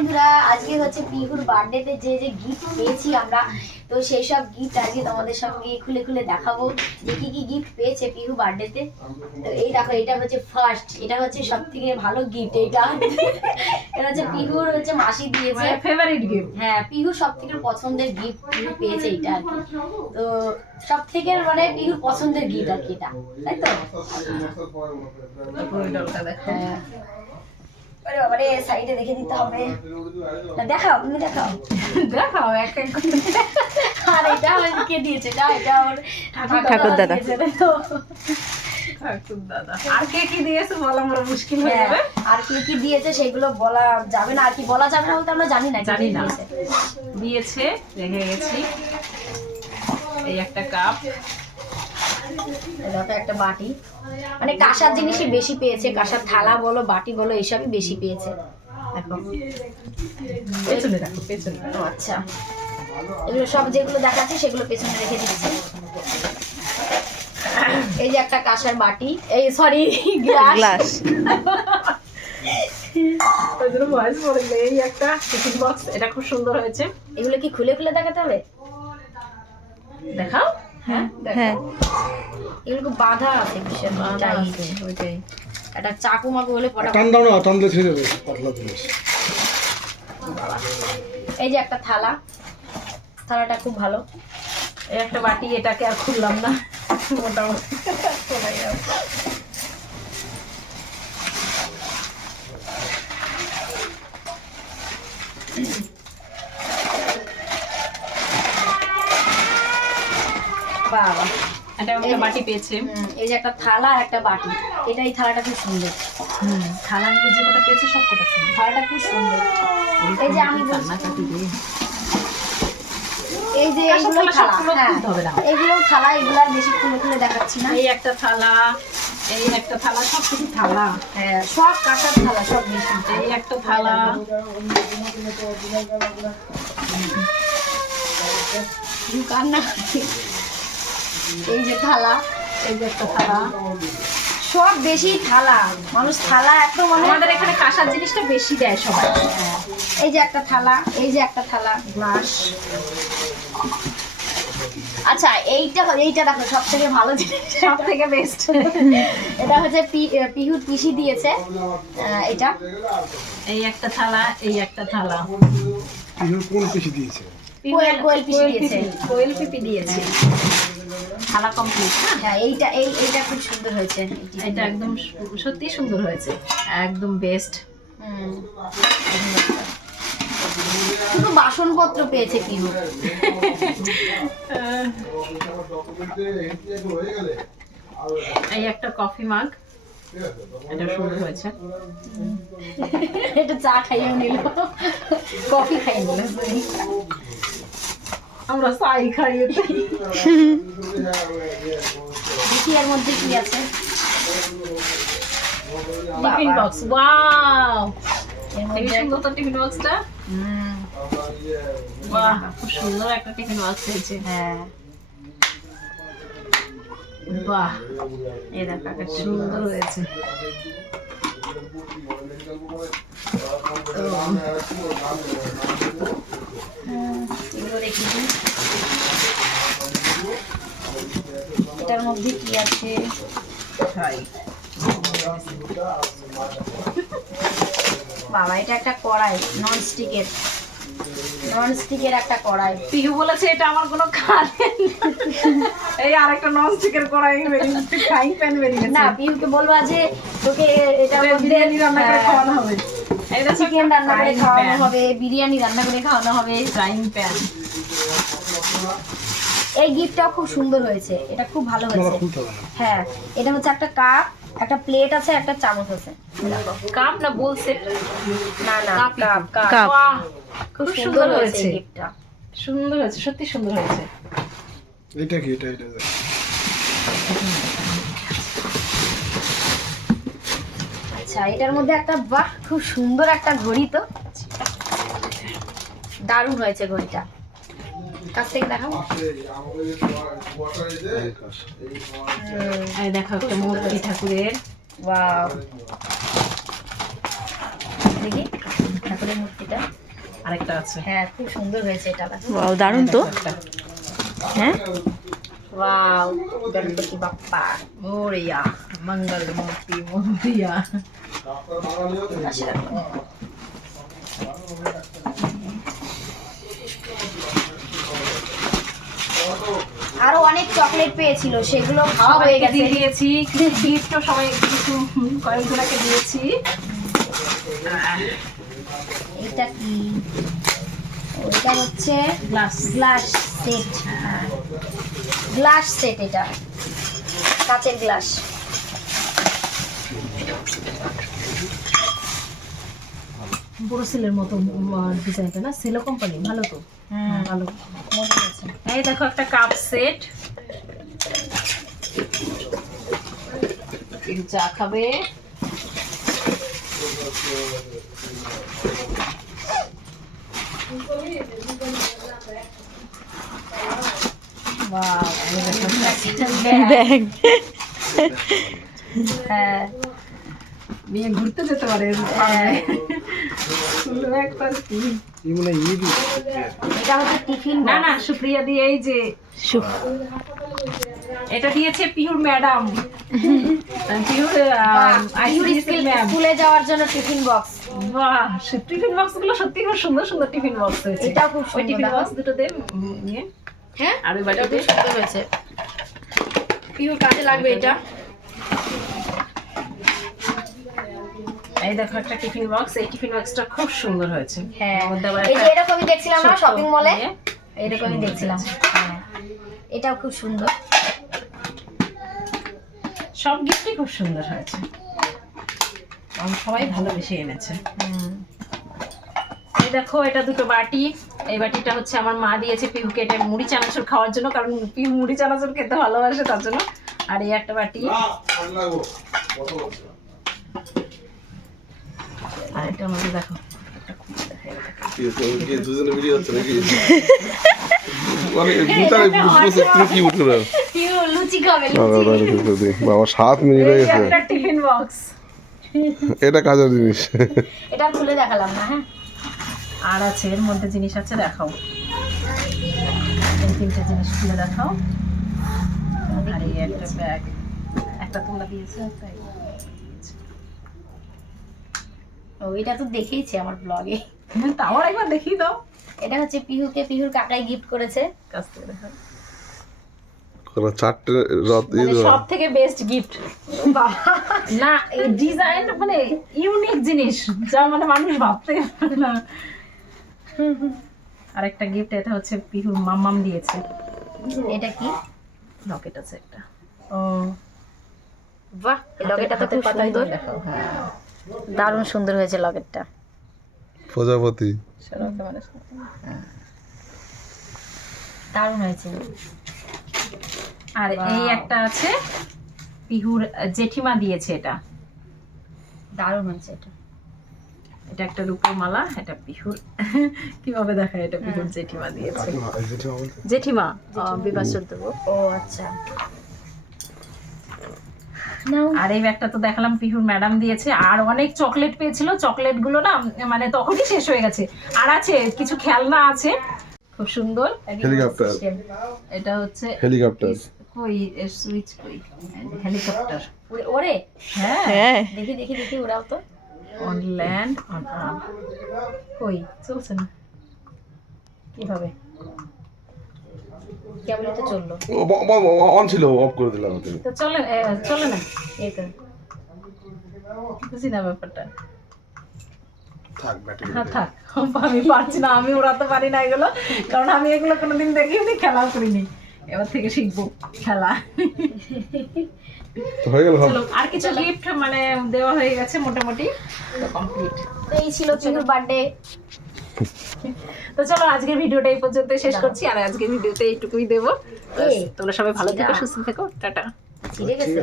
বন্ধুরা আজকে হচ্ছে পিহুর বার্থডেতে যে যে গিফট পেয়েছি আমরা তো সেই সব গিফট আজকে তোমাদের সঙ্গে খুলে খুলে দেখাবো যে কি কি গিফট পেয়েছে পিহু বার্থডেতে তো। এই দেখো এটা হচ্ছে ফার্স্ট এটা হচ্ছে সব থেকে ভালো গিফট এটা এটা হচ্ছে পিহুর হচ্ছে মাসি দিয়েছে। ফেভারিট গিফট হ্যাঁ পিহুর সব থেকে পছন্দের গিফট পিহু পেয়েছে এটা আর কি। তো সব থেকে মানে পিহুর পছন্দের গিফট আর কি এটা তাই তো? হ্যাঁ। বাবারে সাইডে দেখে দিতে হবে। দেখাও তুমি দেখাও। দেখাও এক এক করে। আর এটা আমার কে দিয়েছে? এটা এটা ওর ঠাকুর দাদা। দিয়েছে, তাই তো? ঠাকুর দাদা। আর কে কি দিয়েছে বলা আমার মুশকিল হয়ে হ্যাঁ, যাবে। আর কি কি দিয়েছে সেগুলো বলা যাবে না। আর কি বলা যাবে না বলতে আমরা জানি না জানি না। দিয়েছে। রেখে গেছি। এই একটা কাপ। দেখো একটা বাটি। মানে কাঁসার জিনিসই বেশি পেয়েছে। কাঁসার থালা বলো বাটি বলো এইসবই বেশি পেয়েছে। দেখো। পেছনে রাখো পেছনে। আচ্ছা। এগুলো সব যেগুলো দেখাচ্ছি সেগুলো পেছনে রেখে দিচ্ছি। এই যে একটা কাঁসার বাটি। এই সরি গ্লাস। এই একটা টিফিন বক্স এটা খুব সুন্দর হয়েছে। এগুলো কি খুলে খুলে দেখাতে হবে? দেখাও। হ্যাঁ হ্যাঁ। এগুলো বাঁধা আছে ওইটাই। একটা চাকু মাকু হলে পটা টান দাও না টানলে ছেড়ে দেবে পাতলা জিনিস। এই যে একটা থালা থালাটা খুব ভালো। এই একটা বাটি এটাকে আর খুললাম না মোটামুটি। বাবা। একটা বাটি পেয়েছে। এই যে একটা থালা আর একটা বাটি। এটা এই থালাটা খুব সুন্দর। হুম। থালাগুলো যে কটা পেয়েছে সব কটা সুন্দর। থালাটা খুব সুন্দর। এই যে আমি কান্নাকাটি রে। এই যে এইগুলো থালা থালা হ্যাঁ। থালা এগুলো আর বেশি খুলে খুলে দেখাচ্ছি না। এই একটা থালা এই একটা থালা সব কিছু থালা। হ্যাঁ সব কাঁসার থালা সব বেশি। এই একটা থালা। কান্না এই যে থালা এই যে একটা থালা। সব বেশি থালা। মানুষ থালা এত মানে আমাদের এখানে কাঁসার জিনিসটা বেশি দেয় সবাই। এই যে একটা থালা এই যে একটা থালা গ্লাস। আচ্ছা এইটা এইটা দেখো সব থেকে ভালো জিনিস। সব থেকে বেস্ট এটা হচ্ছে পি- আহ, পিহুর পিসি দিয়েছে। এটা। এই একটা থালা এই একটা থালা। পিহুর কোন পিসি দিয়েছে? কোয়েল কোয়েল পিসি কোয়েল দিয়েছে। পিপি দিয়েছে। থালা কমপ্লিট হ্যাঁ এইটা এই এইটা খুব সুন্দর হয়েছে। এটা একদম সত্যি সুন্দর হয়েছে। একদম বেস্ট শুধু বাসনপত্র পেয়েছে পিহু এই একটা কফি মাগ এটা সুন্দর হয়েছে। এটা চা খাইয়ে নিল। কফি খাইয়ে নিল। আমরা চাই খাই এতে। দেখি এর মধ্যে কি আছে? Tiffin box. ওয়াও! দেখি সুন্দর তো টিফিন বক্সটা? হুম, বাহ খুব সুন্দর একটা টিফিন বক্স হয়েছে। হ্যাঁ। বাহ এই দেখো সুন্দর হয়েছে। এটার মধ্যে কি আছে? বাবা এটা একটা কড়াই নন স্টিকের নন স্টিকের একটা কড়াই। পিহু বলেছে এটা আমার কোনো কাজ এই আরেকটা নন স্টিকের কড়াই ফ্রাইং প্যান বেরিয়ে না বলবা যে তোকে এটা বিরিয়ানি রান্না করে খাওয়ানো হবে। এটা চিকেন রান্না করে খাওয়ানো হবে বিরিয়ানি রান্না করে খাওয়ানো হবে। ফ্রাইং প্যান এই গিফটটাও খুব সুন্দর হয়েছে এটা খুব ভালো হয়েছে। হ্যাঁ এটা হচ্ছে একটা কাপ একটা প্লেট আছে একটা চামচ আছে। কাপ না বলছে না না কাপ, কাপ খুব সুন্দর সুন্দর হয়েছে। গিফটটা। সুন্দর হয়েছে সত্যি সুন্দর হয়েছে। এটা কি? এটা এটা। আচ্ছা এটার মধ্যে একটা বাহ খুব সুন্দর একটা ঘড়ি তো। দারুণ হয়েছে ঘড়িটা। কাছ থেকে দেখাও। এই দেখো একটা মূর্তি ঠাকুরের। ওয়াও। দেখি ঠাকুরের মূর্তিটা। আরেকটা আছে। হ্যাঁ খুব সুন্দর হয়েছে এটা। বাহ দারুণ তো। হ্যাঁ? ওয়াও গণপতি বাপ্পা মোরিয়া মঙ্গল মূর্তি মন্দিয়া। আরও অনেক চকলেট পেয়েছিল সেগুলো খাওয়া হয়ে গেছে। দিয়ে দিয়েছি কিছু গিফটও সবাই কিছু কয়েকজনকে দিয়েছি। এটা কি? ওইটা হচ্ছে glass glass set glass set এটা। কাচের গ্লাস বড় সেলের মতো ডিজাইনটা না? সেলো কোম্পানি ভালো তো। হুম। ভালো। এই দেখো একটা কাপ সেট চা খাবে Wow, এই দেখো একটা ব্যাগ। হ্যাঁ। নিয়ে ঘুরতে যেতে পারে না না সুপ্রিয়া দিয়ে এই যে। এটা দিয়েছে পিউর ম্যাডাম। পিউর স্কুলে যাওয়ার জন্য টিফিন বক্স বাহ টিফিন বক্সগুলো সত্যি খুব সুন্দর সুন্দর টিফিন বক্স হয়েছে। এটাও খুব সুন্দর টিফিন বক্স দুটো দে নিয়ে হ্যাঁ? আর ওই বাটিতে সুন্দর হয়েছে। পিউর কাজে লাগবে এটা। এই দেখো একটা টিফিন বক্স এই টিফিন বক্সটা খুব সুন্দর হয়েছে। হ্যাঁ। এই যে এরকমই দেখছিলাম না শপিং মলে। এরকমই দেখছিলাম। হ্যাঁ। এটাও খুব সুন্দর। সব গিফটই খুব সুন্দর হয়েছে। সবাই ভালোবেসে এনেছে এই দেখো এটা দুটো বাটি এই বাটিটা হচ্ছে আমার মা দিয়েছে পিহুকে এটা মুড়ি চানাচুর খাওয়ার জন্য কারণ পিহু মুড়ি চানাচুর খেতে ভালোবাসে তার জন্য আর এই একটা বাটি আর এটার মধ্যে দেখো মানে বাবা সাত মিনিট হয়ে গেছে একটা টিফিন বক্স এটা কাজের জিনিস। এটা খুলে দেখালাম না হ্যাঁ? আর আছে এর মধ্যে জিনিস আছে দেখাও। এই তিনটে জিনিস খুলে দেখাও। আর এই একটা ব্যাগ একটা তোমরা দিয়েছে একটা ও এটা তো দেখেইছি আমার ব্লগে হ্যাঁ, তাও আর একবার দেখিয়ে দাও। এটা হচ্ছে পিহুকে পিহুর কাকাই গিফট করেছে। কাছ থেকে দেখাও। চারটে রথ সব থেকে বেস্ট গিফট না এই ডিজাইন মানে ইউনিক জিনিস যা মানে মানুষ ভাবতে পারে না। আরেকটা গিফট এটা হচ্ছে পিহুর মাম্মাম দিয়েছে। এটা কি? লকেট আছে একটা। ও বাহ এই লকেটটা তো খুব সুন্দর। হ্যাঁ। দারুণ সুন্দর হয়েছে লকেটটা প্রজাপতি। মানে দারুণ হয়েছে। আর এই একটা আছে পিহুর জেঠিমা দিয়েছে এটা। দারুণ হয়েছে এটা। এটা একটা রূপোর মালা এটা পিহুর। কীভাবে দেখায় এটা পিহুর জেঠিমা দিয়েছে? জেঠিমা বিবাসর দেবো ও আচ্ছা। আর এই ব্যাগটা তো দেখালাম পিহুর ম্যাডাম দিয়েছে। আর অনেক চকলেট পেয়েছিল। চকলেটগুলো না মানে তখনই শেষ হয়ে গেছে। আর আছে কিছু খেলনা আছে। খুব সুন্দর। হেলিকপ্টার এটা হচ্ছে হেলিকপ্টার কই সুইচ কই? হেলিকপ্টার ওরে- হ্যাঁ। হ্যাঁ। দেখি দেখি দেখি ওরাও তো। অন ল্যান্ড অন কই? চলছে না। কীভাবে? কেবলই তো চলল। অন ছিল অফ করে দিলাম আমি তো চলে না। এই তো। বুঝি না ব্যাপারটা। থাক ব্যাটারি হ্যাঁ থাক। আমি পারছি না আমি উড়াতে পারি না এগুলো। কারণ আমি এগুলো কোনোদিন দেখিনি খেলাও করিনি। এবার থেকে শিখব খেলা। তো হয়ে গেল চলো আর কিছু গিফট মানে দেওয়া হয়ে গেছে মোটামুটি কমপ্লিট এই ছিল চিনুর বার্থডে। তো চলো আজকের ভিডিওটা এই পর্যন্ত শেষ করছি আর আজকের ভিডিওতে এইটুকুই দেবো। তোমরা সবাই ভালো থেকো সুস্থ থেকো টাটা। ঠিক গেছে